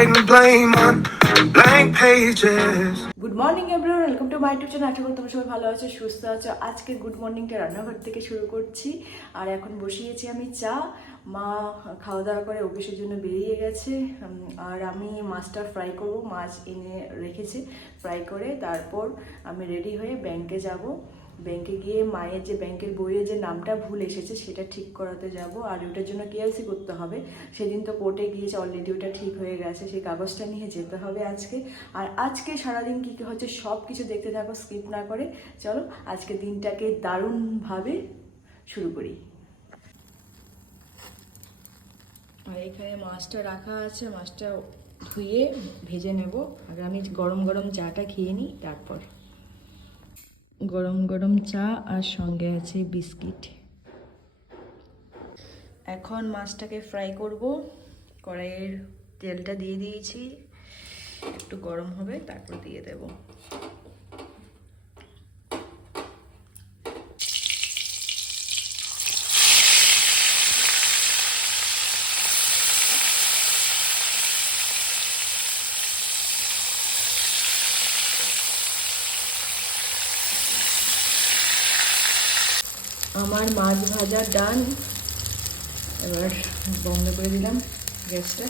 writing blame on blank pages. Good morning everyone, welcome to my YouTube channel. আশা করি তোমরা সবাই ভালো আছো, সুস্থ আছো। আজকে গুড মর্নিংটা রান্নাঘর থেকে শুরু করছি। আর এখন বসিয়েছি আমি চা। মা খাওয়া দাওয়া করে অফিসের জন্য বেরিয়ে গেছে। আর আমি মাছটা ফ্রাই করব, মাছ এনে রেখেছে ফ্রাই করে। তারপর আমি রেডি হয়ে ব্যাংকে যাব। ব্যাংকে গিয়ে মায়ের যে ব্যাংকের বইয়ে যে নামটা ভুল এসেছে সেটা ঠিক করাতে যাব। আর ওটার জন্য কেএলসি করতে হবে। সেদিন তো কোর্টে গিয়েছে, অলরেডি ওটা ঠিক হয়ে গেছে। সেই কাগজটা নিয়ে যেতে হবে আজকে। আর আজকে সারাদিন কী কী হচ্ছে সব কিছু দেখতে থাকো, স্কিপ না করে। চলো আজকে দিনটাকে দারুণভাবে শুরু করি। আর এখানে মাছটা রাখা আছে, মাছটা ধুয়ে ভেজে নেব। আগে আমি গরম গরম চাটা খেয়ে নিই, তারপর গরম গরম চা আর সঙ্গে আছে বিস্কিট। এখন মাছটাকে ফ্রাই করব। কড়াইয়ের তেলটা দিয়ে দিয়েছি, একটু গরম হবে তারপর দিয়ে দেব। আমার মাছ ভাজা ডান। এবার বন্ধ করে দিলাম গ্যাসটা।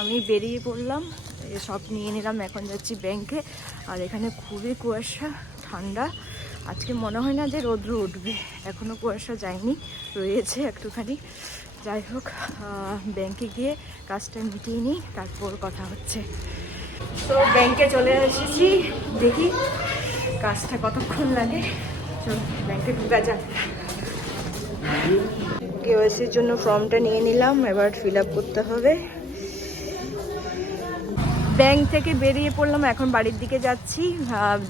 আমি বেরিয়ে পড়লাম, সব নিয়ে নিলাম। এখন যাচ্ছি ব্যাংকে। আর এখানে খুবই কুয়াশা, ঠান্ডা। আজকে মনে হয় না যে রৌদ্র উঠবে, এখনও কুয়াশা যায়নি, রয়েছে একটুখানি। যাই হোক, ব্যাংকে গিয়ে কাজটা মিটিয়ে নিই, তারপর কথা হচ্ছে। তো ব্যাংকে চলে এসেছি, দেখি কাজটা কতক্ষণ লাগে। ব্যাংকে ঢুকা যাক। কেওয়াইসির জন্য ফর্মটা নিয়ে নিলাম, এবার ফিল আপ করতে হবে। ব্যাংক থেকে বেরিয়ে পড়লাম, এখন বাড়ির দিকে যাচ্ছি।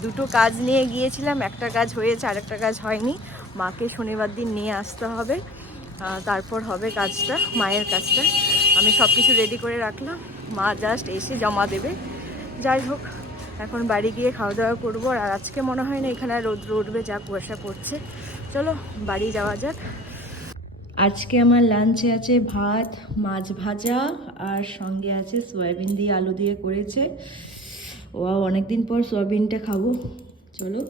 দুটো কাজ নিয়ে গিয়েছিলাম, একটা কাজ হয়েছে, আরেকটা কাজ হয়নি। মাকে শনিবার দিন নিয়ে আসতে হবে, তারপর হবে কাজটা, মায়ের কাজটা। আমি সব কিছু রেডি করে রাখলাম, মা জাস্ট এসে জমা দেবে। যাই হোক, এখন বাড়ি গিয়ে খাওয়া দাওয়া করবো। আর আজকে মনে হয় না এখানে রৌদ্র উঠবে, যা কুয়াশা পড়ছে। চলো বাড়ি যাওয়া যাক। আজকে আমার লাঞ্চে আছে ভাত, মাছ ভাজা, আর সঙ্গে আছে সয়াবিন দিয়ে আলু দিয়ে করেছে। ও অনেকদিন পর সয়াবিনটা খাবো। চলো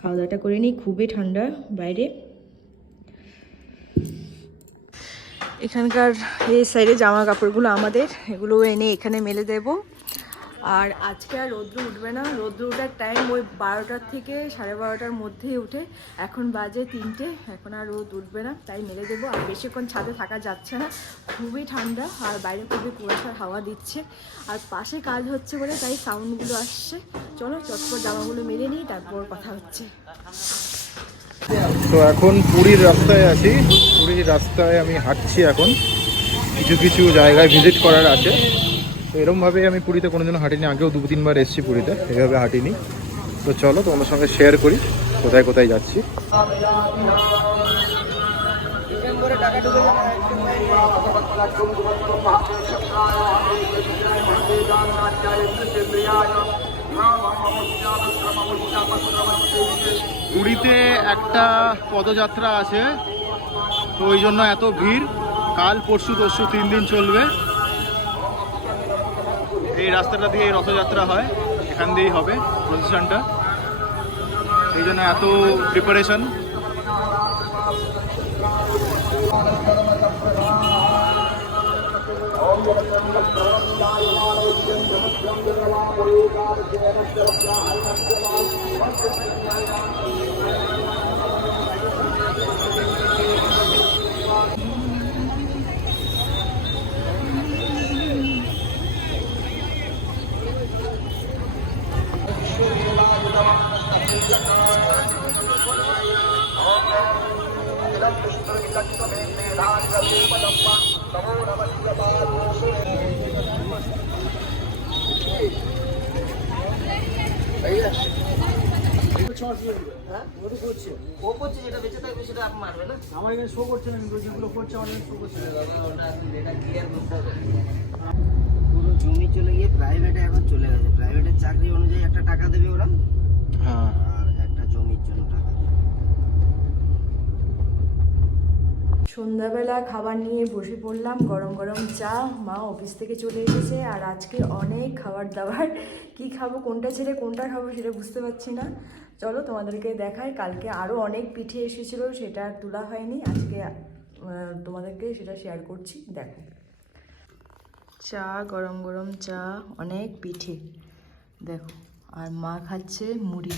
খাওয়া দাওয়াটা করে নিই, খুবই ঠান্ডা বাইরে। এখানকার এই সাইডে জামা কাপড়গুলো আমাদের, এগুলো এনে এখানে মেলে দেবো। আর আজকে আর রৌদ্র উঠবে না। রৌদ্র ওঠার টাইম ওই 12টার থেকে 12:30টার মধ্যেই উঠে। এখন বাজে 3টে, এখন আর রোদ উঠবে না, তাই মেলে দেবো। আর বেশিক্ষণ ছাদে থাকা যাচ্ছে না, খুবই ঠান্ডা। আর বাইরে খুবই কুয়াশার হাওয়া দিচ্ছে, আর পাশে কাজ হচ্ছে বলে তাই সাউন্ডগুলো আসছে। চলো চটপট জামাগুলো মেলে নিই, তারপর কথা হচ্ছে। তো এখন পুরীর রাস্তায় আছি। পুরীর রাস্তায় আমি হাঁটছি এখন। কিছু কিছু জায়গায় ভিজিট করার আছে। তো এরকমভাবে আমি পুরীতে কোনোদিনও হাঁটিনি, আগেও 2-3বার এসেছি পুরীতে, এভাবে হাঁটিনি। তো চলো তোমাদের সঙ্গে শেয়ার করি কোথায় কোথায় যাচ্ছি। পুরীতে একটা পদযাত্রা আছে, তো ওই জন্য এত ভিড়। কাল পরশু 3 দিন চলবে। এই রাস্তাটা দিয়ে এই রথযাত্রা হয়, এখান দিয়েই হবে প্রসেশনটা, এই জন্য এত প্রিপারেশন। আমার এখানে শো করছে না, যেগুলো করছে আমার শো করছে। পুরো জমি চলে গিয়ে প্রাইভেটে এখন চলে গেছে। প্রাইভেটের চাকরি অনুযায়ী একটা টাকা দেবে ওরা, হ্যাঁ, আর একটা জমির জন্য টাকা দেবে। সন্ধ্যাবেলা খাবার নিয়ে বসে পড়লাম, গরম গরম চা, মা অফিস থেকে চলে এসেছে। আর আজকে অনেক খাবার দাবার, কি খাবো কোনটা ছেড়ে কোনটা খাবো সেটা বুঝতে পারছি না। চলো তোমাদেরকে দেখাই। কালকে আরও অনেক পিঠে এসেছিলো, সেটা আর তোলা হয়নি, আজকে তোমাদেরকে সেটা শেয়ার করছি, দেখো। চা, গরম গরম চা, অনেক পিঠে দেখো, আর মা খাচ্ছে মুড়ি।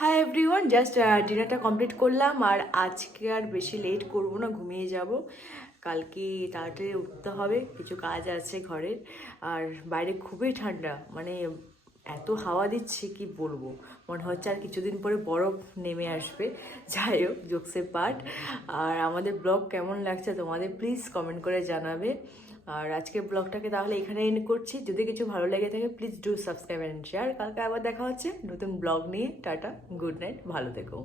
হাই এভরিওয়ান, জাস্ট ডিনারটা কমপ্লিট করলাম। আর আজকে আর বেশি লেট করব না, ঘুমিয়ে যাব। কালকে তাড়াতাড়ি উঠতে হবে, কিছু কাজ আছে ঘরের। আর বাইরে খুবই ঠান্ডা, মানে এত হাওয়া দিচ্ছে কি বলবো, মনে হচ্ছে আর কিছুদিন পরে বরফ নেমে আসবে। যাই হোক, জোকসে পার্ট। আর আমাদের ব্লগ কেমন লাগছে তোমাদের প্লিজ কমেন্ট করে জানাবে। আর আজকের ব্লগটাকে তাহলে এখানে এন্ড করছি। যদি কিছু ভালো লেগে থাকে please do subscribe and share. কালকে আবার দেখা হচ্ছে নতুন ব্লগ নিয়ে। টাটা, গুড নাইট, ভালো থেকো।